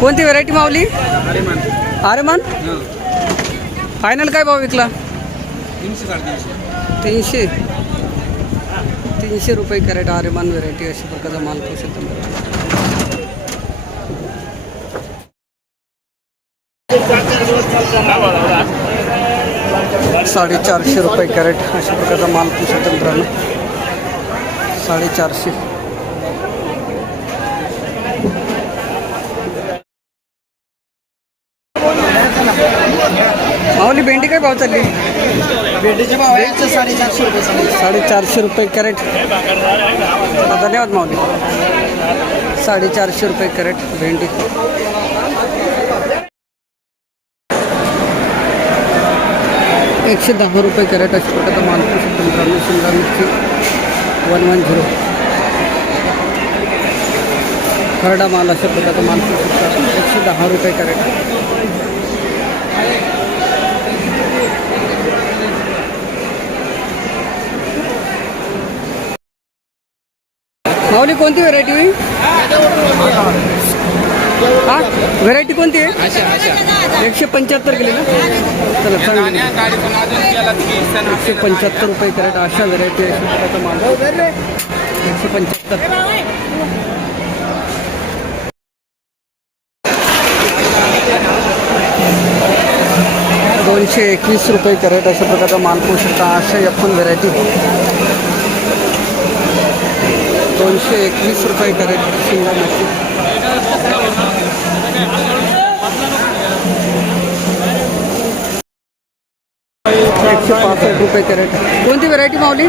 कोणती variety Mavli? Aryaman. Final काय भाव विकला? 300 300 रुपये कॅरेट आर्यमान व्हरायटी. अशा प्रकारचा माल पाहू शकतो. 450 रुपये कॅरेट अशा प्रकारचा माल पाहू शकतो मित्रांनो. 450. माऊली भेंडी काय भाव चालली? भेंडीचे भाव आहे 450 रुपये. 450 रुपये कॅरेट. धन्यवाद माऊली. 450 रुपये कॅरेट भेंडी. 110 रुपये कॅरेट अशा प्रकारचा माल पाहू शकतो मित्रांनो. शिमला मिरची 110. खरडा माल अशा प्रकारचा माल पाहू शकतो. 110 रुपये कॅरेट. माऊली कोणती व्हरायटी होईल? हां व्हरायटी कोणती आहे? 175 गेली ना. चला चांगली. 175 रुपये कॅरेट अशा व्हरायटी आहे. प्रकारचा माल 175. $221 रुपये कॅरेट अशा प्रकारचा माल पाहू शकता. अशा F1 व्हरायटी 221 रुपये कॅरेट. शिमला मिरची 165 रुपये कॅरेट. कोणती व्हरायटी मावली?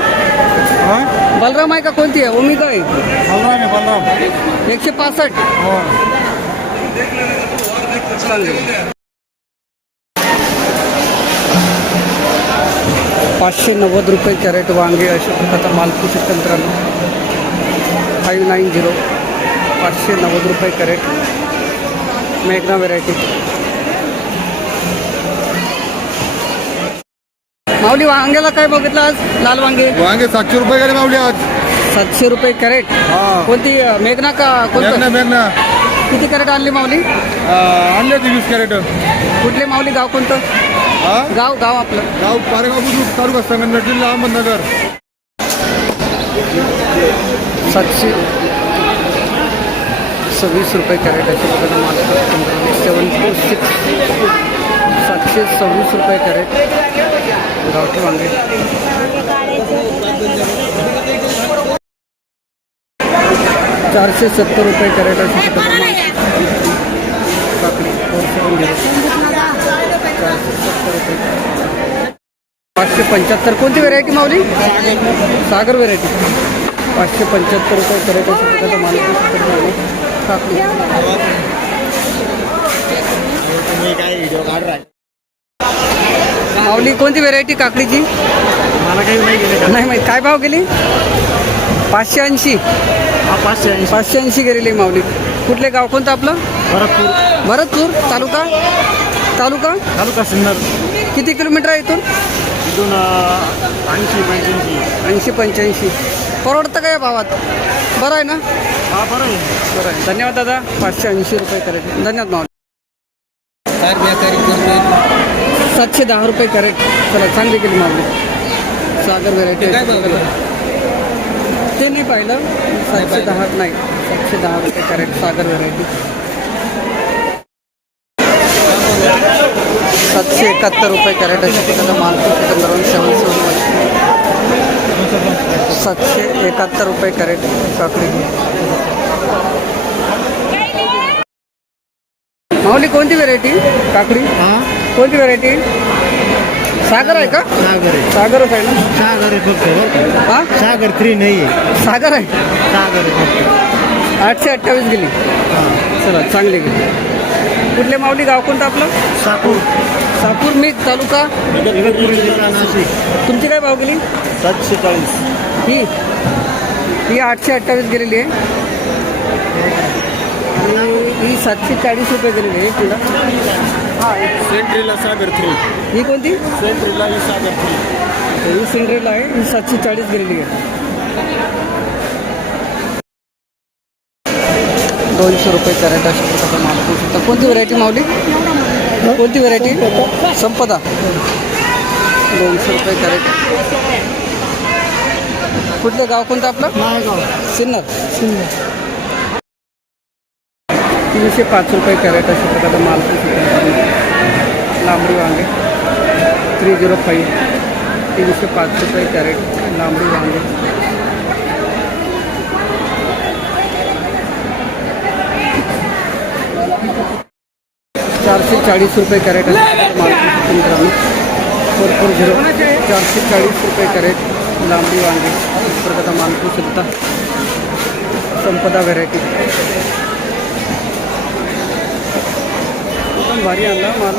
बलराम आहे का कोणती आहे? उमेद आहे. 165. 590 रुपये कॅरेट वांगे अशा प्रकारचा माल पाहू शकता मित्रांनो. 590 590 रुपये कॅरेट. मेघना व्हरायटी. माऊली वांग्याला काय बघितलं आज? लाल वांगे 700 रुपये कॅरेट मावली आज. 700 रुपये कॅरेट. कोणती मेघना का कोणतं? मेघना. किती कॅरेट आणली माऊली? आणले 20 कॅरेट. कुठले माऊली? गाव कोणतं? गाव आपलं गाव पारेगाव बुद्रुक तालुका संगमनेर जिल्हा अहमदनगर. 726 रुपये कॅरेट अशा प्रकारचा माल 726 726 रुपये कॅरेट गावठी वांगे. 470 रुपये कॅरेट अशा प्रकारचा माल. काकडी 470 रुपये. 575. कोणती व्हरायटी मावली? सागर व्हरायटी. 575 रुपये कॅरेट अशा प्रकारचा माल. काकडी माऊली कोणती व्हरायटी काकडीची? मला काही नाही माहीत. काय भाव गेली? 580. 580 गेलेली माऊली. कुठले गाव कोणतं आपलं? भरतपूर. तालुका सिन्नर. किती किलोमीटर आहे इथून? 80-85. परवडतं का या भावात? बरं आहे ना? बरं आहे. धन्यवाद दादा. 580 रुपये कॅरेट. धन्यवाद माऊली. 710 रुपये कॅरेट. चला चांगली केली माऊली. सागर व्हरायटी. ते नाही पाहिलं. 710 नाही. 710 रुपये कॅरेट सागर व्हरायटी. 771 रुपये कॅरेट अशा प्रकारचा माल 771 रुपये कॅरेट काकडी. माऊली कोणती व्हरायटी काकडी? कोणती व्हरायटी? सागर आहे का? सागरच आहे ना. सागर आहे फक्त. हां सागर 3 नाही आहे. सागर आहे. सागर आहे फक्त. 828 गेली. चला चांगली गेली. कुठले माऊली? गाव कोणतं आपलं? साकूर. मी तालुका नाशिक. तुमची काय भाव गेली? 740. ही 828 गेलेली आहे. ही 740 रुपये गेलेली आहे. तुला सेंट्रीला सागर 3. ही कोणती? सेंट्रीला ही सागर 3. ही सेंट्रीला आहे. ही 740 गेलेली आहे. 200 रुपये कॅरेट अशा प्रकारचा माल. कोणती व्हरायटी माऊली? कोणती व्हरायटी? संपदा 200 रुपये कॅरेट. कुठलं गाव कोणतं आपलं? सिन्नर. 305 रुपये कॅरेट अशा प्रकारचा माल लांबडी वांगे 305. 305 रुपये कॅरेट लांबडी वांगे. ₹440 कॅरेट माल मित्रांनो. 440 440 रुपये कॅरेट लांबडी वांगे अशा प्रकारचा माल पाहू शकता. संपदा व्हरायटी एकदम भारी आणला माल.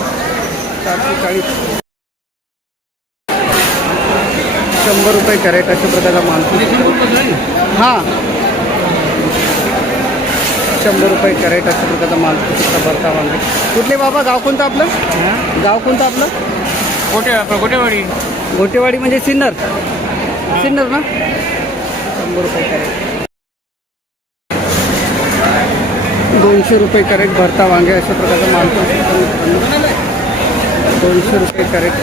440 100 रुपये कॅरेट अशा प्रकारचा माल. हां 100 रुपये कॅरेट अशा प्रकारचा माल भरता वांगे. कुठले बाबा गाव कोणतं आपलं? गाव कोणतं आपलं? गोटेवाडी. गोटेवाडी म्हणजे सिन्नर. सिन्नर ना. 100 रुपये कॅरेट. 200 रुपये कॅरेट भरता वांगे अशा प्रकारचा माल. 200 रुपये कॅरेट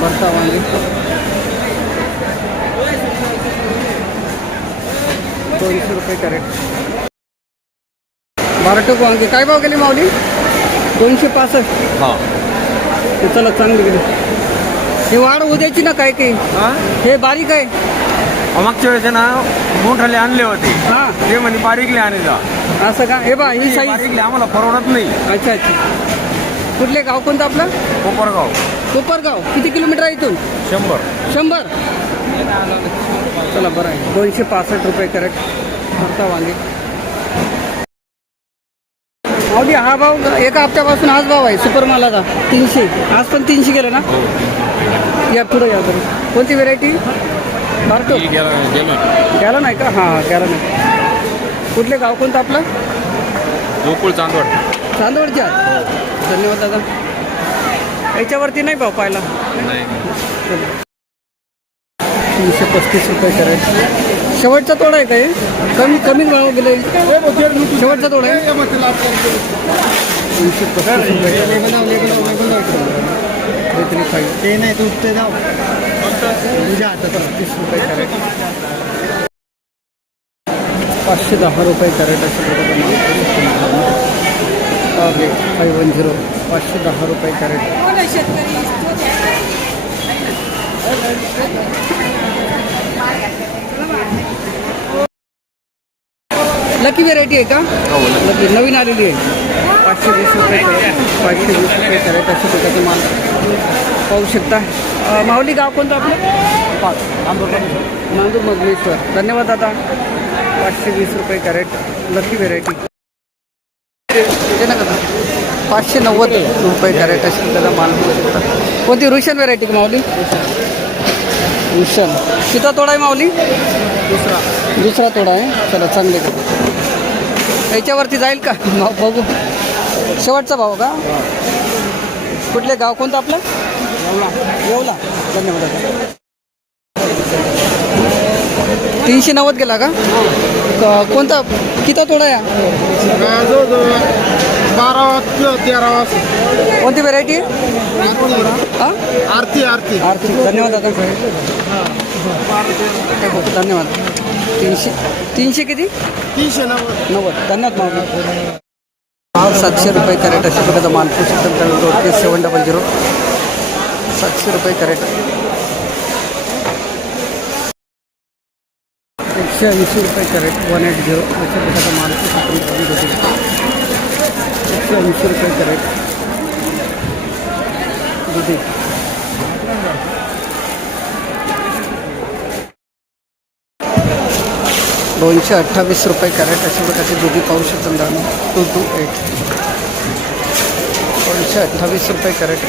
भरता वांगे. 200 रुपये कॅरेट. 12 टोक वांगे काय भाव गेले माऊली? 265. हां. चला चांगली गेली. हे वाढ उद्याची ना काय काही? हे बारीक आहे. मागच्या वेळेस ना मोठाले आणले होते. हां ते म्हणे बारीकले आणले. असं का? हे बा ही साईज. बारीकले आम्हाला परवडत नाही. अच्छा अच्छा. कुठले गाव कोणतं आपलं? कोपरगाव. कोपरगाव. किती किलोमीटर आहे इथून? 100. 100. चला बरं आहे. 265 रुपये कॅरेट भरता वांगे. माऊली हा भाव एका हप्त्यापासून हाच भाव आहे सुपर मालाचा 300. आज पण 300 गेलं ना. या पुढं या बरं. कोणती व्हेरायटी? बारटो गेला नाही का? हां गेला नाही. कुठले गाव कोणतं आपलं? गोकुळ चांदवड. चांदवडच्या. धन्यवाद दादा. याच्यावरती नाही भाव पाहिला. 335 रुपये कॅरेट. शेवटचा तोडा आहे का हे? कमी भाव गेले. शेवटचा तोडा आहे. 335 रुपये. ते नाही तू ते जाऊ तुझ्या हातात 30 रुपये कॅरेट. 510 रुपये कॅरेट अशा प्रकारचा माल. 510 510 रुपये कॅरेट. लकी व्हेरायटी आहे का? लकी नवीन आलेली आहे. 520 रुपये कॅरेट. 520 रुपये कॅरेट अशा प्रकारचा माल पाहू शकता. माऊली गाव कोणतं आपलं? नांदूर मगलेश्वर. धन्यवाद दादा. 520 रुपये कॅरेट लकी व्हेरायटी. ते ना का 590 रुपये कॅरेट अशा प्रकारचा माल पाहू शकता. कोणती रुशन व्हेरायटी का माऊली? रुशन. किती तोडा आहे माऊली? दुसरा तोडा आहे. चला चांगले का. याच्यावरती जाईल का? बघू. शेवटचा भाव का? कुठले गाव कोणतं आपलं? येवला. धन्यवाद दादा. 390 गेला का? कोणता किती तोडा या? 12-13. कोणती व्हेरायटी? हां आरती. धन्यवाद दादा. धन्यवाद. 300 किती? 390. धन्यवाद माऊली. 700 रुपये कॅरेट अशा प्रकारचा माल पाहू शकता. 700 700 रुपये कॅरेट. 180 रुपये कॅरेट. 180 अशा प्रकारचा माल पाहू शकता. 180 रुपये कॅरेट. दुधी. 228 रुपये कॅरेट अशा प्रकारची दुधी पाहू शकता. 228. 228 रुपये कॅरेट.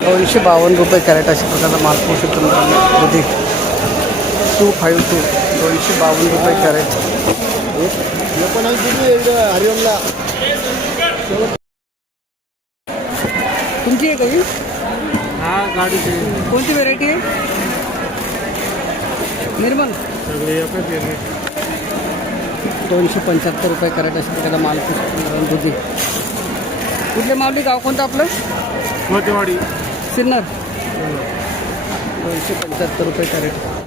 252 रुपये कॅरेट अशा प्रकारचा माल पाहू शकतो मित्रांनो. दुधी 252. 252 रुपये कॅरेट. हरिओमला तुमची आहे का ही? हा गाडीची. कोणती व्हेरायटी आहे? निर्मल. ₹275 कॅरेट अशा प्रकारचा माल दुधी. कुठले माऊली, गाव कोणतं आपलं? मोतीवाडी. सिन्नर. ₹275 कॅरेट.